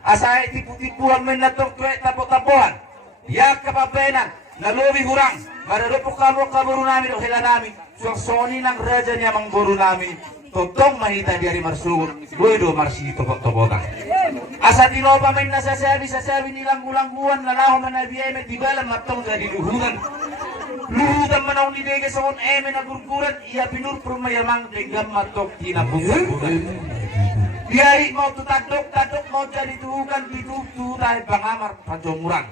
Asa tipu-tipuan men natong kwe tapo-tapuan. Ya kapapenan, nalubi hurang, mararupok kamo kaburu namin o hila namin. Suaksoni ng raja niya mang guru namin. Totong mahita diari marsugot, buedo marsi topok-topokan. Asa tinopa men nasasabi nilang ulang-uwan, nalaho man na biyeme, di balang matong sa diluhuran. Luhutan man ang nidege sa on eme na gurguran, iya pinurpur mayamang degam matok tinabungan. Diari mau tutadok mau jadi tuhukan ditutu dahil bangamar pajomurang.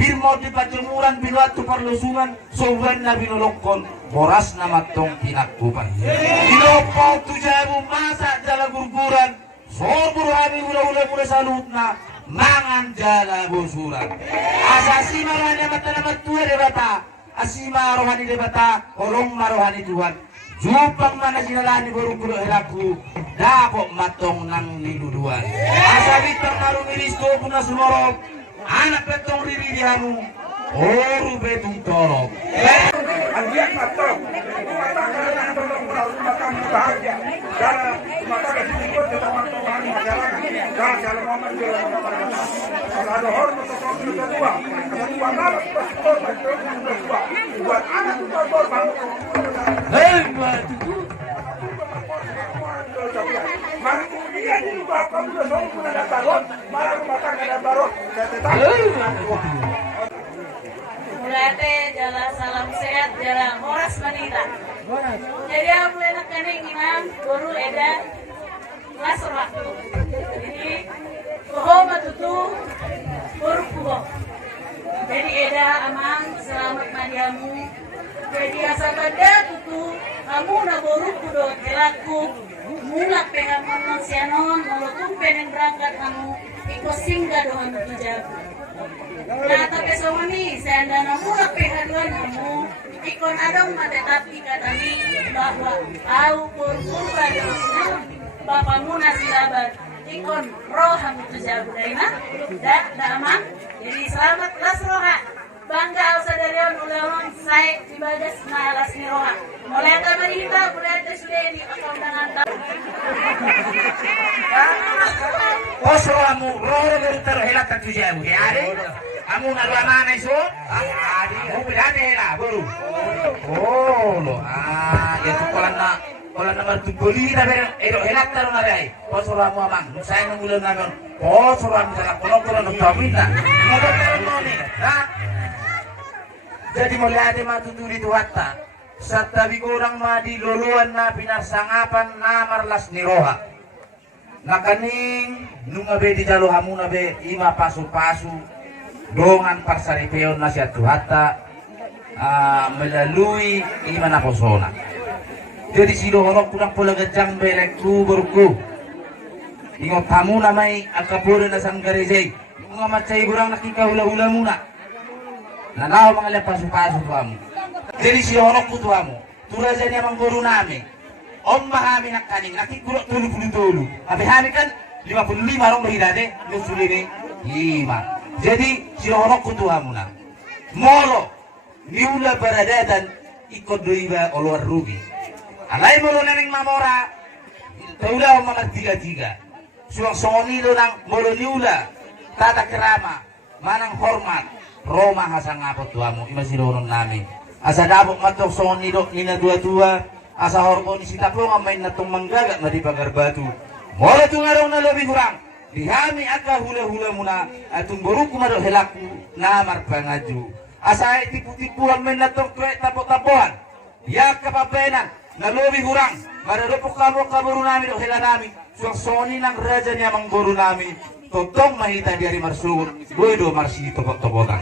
Bir mau di pajumuran biluat tu perlusungan sowan na binolokon boras na matong tinakbupan. Ilokau tu jamu masa jala gurguran sobur hami hula-hula mula salut na mangan jala busuran. Asasi marahani mata na matua de bata asima rohani de bata olong marohani Tuhan. Jupang mana sinalani guru-guru helaku dapok matong nang niduduan. Asabi ternaru miris ko puna sumorok anak petong riri dihamu oru betung torok. Andian matong bahagia dalam rumah tangga hidup dengan Tuhan masyarakat dalam jalan momen kalau ada hormat sesuatu kedua anak buat anak korban mari kemudian ini bapak sudah selalu punya barot mari rumah tangga ada barot Mulate jala salam sehat jala moras manita. Jadi aku enak kening imam guru eda lasra. Jadi koho matutu guru kuho. Jadi eda amang selamat madiamu. Jadi asal pada tutu kamu na guru kudo kelaku mulak pengen manusianon mulutung pengen berangkat kamu ikut singgah doang tujaku. Nah tapi sama nih saya anda mulak pengaduan kamu ikon adong tetapi kami bahwa au kurba doang bapakmu nasi labar ikon roham itu jago daina dak damang jadi selamat las roha bangga ausadarion ulawon saya dibagas na alas ni roha mulai kami kita mulai sudah ini akam dengan tahu Osroamu roho dari terhelat terjujamu ya ada. Kamu naluan mana iso? Adi, kamu berani lah baru. Oh lo, ya tu kalau nama tu beli tapi erok helat taruh narai. Osroamu amang, saya mengulang nama. Osroamu sangat kolong nukawita. Ngomong taruh ni, nah. Jadi mulai ada matu turi tu hatta. Satabi kurang madi luluan na pinarsangapan namar las niroha. Nakaning nungabe di jalo hamu nabe ima pasu-pasu dongan parsaripeon nasihat tuhata melalui ima naposona. Jadi si dohorok kurang pola gajang belek ku berku. Ingot hamu namai akapura nasan garizay. Nungamacay kurang nakika hula-hula muna. Nanaw mga pasu-pasu kamu. Jadi si dohorok kutuamu. Turaja niya mang guru namin. Om mahami nak kaning nakikurok tulu. Tapi kami kan 55 orang berhidade nusuli ni 5. Jadi sirorok kutuha muna. Molo niula baradatan ikod doiba oluar rugi. Alay molo naning mamora taula mga tiga. Suang songoni do nang molo niula tata kerama manang hormat Roma hasang ngapot tuamu ima siroron namin. Asa dabok matok songoni do nina dua-dua asa horko ni sitapo nga may natong manggagak na di pagarbatu. Mola itong araw na labi kurang. Dihami aka hula-hula muna atong buruko maro helaku na marpangaju. Asa tipu-tipuan may natong kwe tapo-tapuan. Ya kapapenan na labi kurang. Mararupok kamo kaburu namin o hila namin. Suaksoni ng raja niya mang guru namin. Totong mahita diari marsugot. Buedo marsi topok-topokan.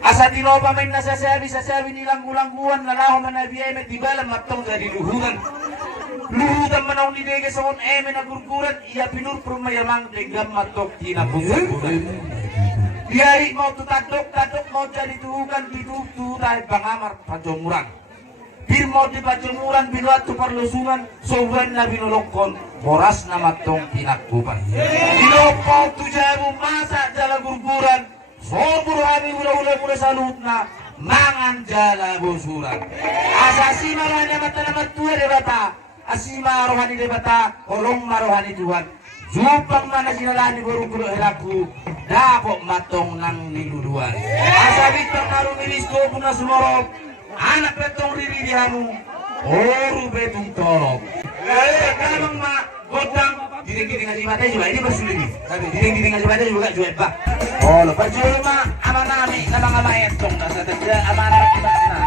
Asa tinopa may nasasabi nilang ulang-uwan nalaho man na biyeme di balang matong sa diluhuran. Luhutan man ang nidege sa on eme na gurguran iya pinurpur mayamang degam matok tinabungan. Diari mau tutadok mau jadi tuhukan ditutu dahil bangamar pajomurang. Bir mau di pajumuran biluat tu perlusungan sowan na binolokon boras na matong tinakbupan. Ilokau tu jamu masa jala gurguran sobur hami hula-hula mula salut na mangan jala busuran. Asasi marahani mata na matua de bata asima rohani de bata olong marohani Tuhan. Jupang mana sinalani baru kulo heraku dapok matong nang niluduan. Asa bitang naru milisko puna sumorop. Anak betong riri dihamu. Oru betung torop. Kalau ma godang diding ngaji mata juga ini bersulit nih. Tapi diding ngaji mata juga jual pak. Oh lepas jual ma aman nami nama etong dah saja aman kita kena.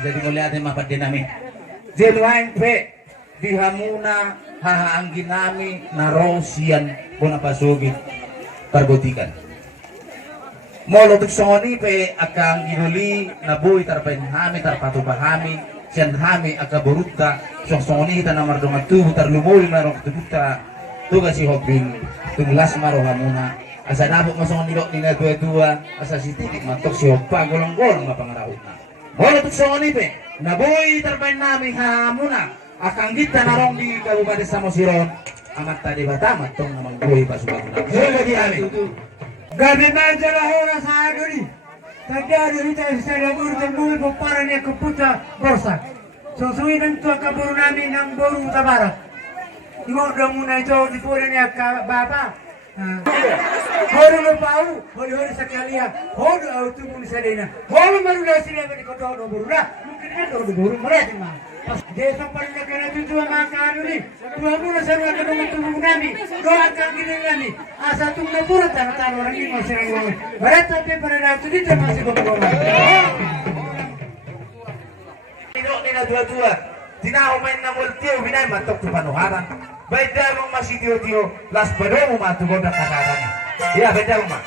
Jadi mulai ada mapat dinami. Jeluain pe dihamuna hahaanggi nami narosian puna pasugi pergotikan. Molo tuksoni pe akang ginuli nabuhi tarpain hami tarpatu bahami sian hami akaburutta sosoni kita namar donga tubuh tarlumuli marong tubuta tugas si hobing tunglas maro hamuna asa nabok masong nilok nina dua-dua asa sititik matok si hopa golong-golong mapangarahuna. Molo tuksoni pe nabuhi tarpain nami hamuna akang kita narong di Kabupaten Samosiron amat tadi batamat tong namang buhi pasubaguna. Lagi amin. Gabi manjala hora sa agari. Tagari rita sa labur tembul para niya kaputa borsa. So suwidan to kaburu namin ng boru tabara. Ingo daw muna ito di po niya ka baba. Horo no pau, hori sa kalia. Horo auto mun sa dina. Horo marula sila ni ko do boru na. Mungkin na do boru marati ma. Desa paling kena tuju maka ni. Tuhan muna sa mga kadung namin. Doa kang ginani. Asa tung na pura tan orang ini masih ngomong. Barat tapi pada waktu itu masih ngomong. nyok ni na dua-dua. Tinaw main na multiyo, binay matok tu panuharan. Beda mong masih tiyo-tiyo, las pedo mo matugo na kataran. Iya, beda mo ma.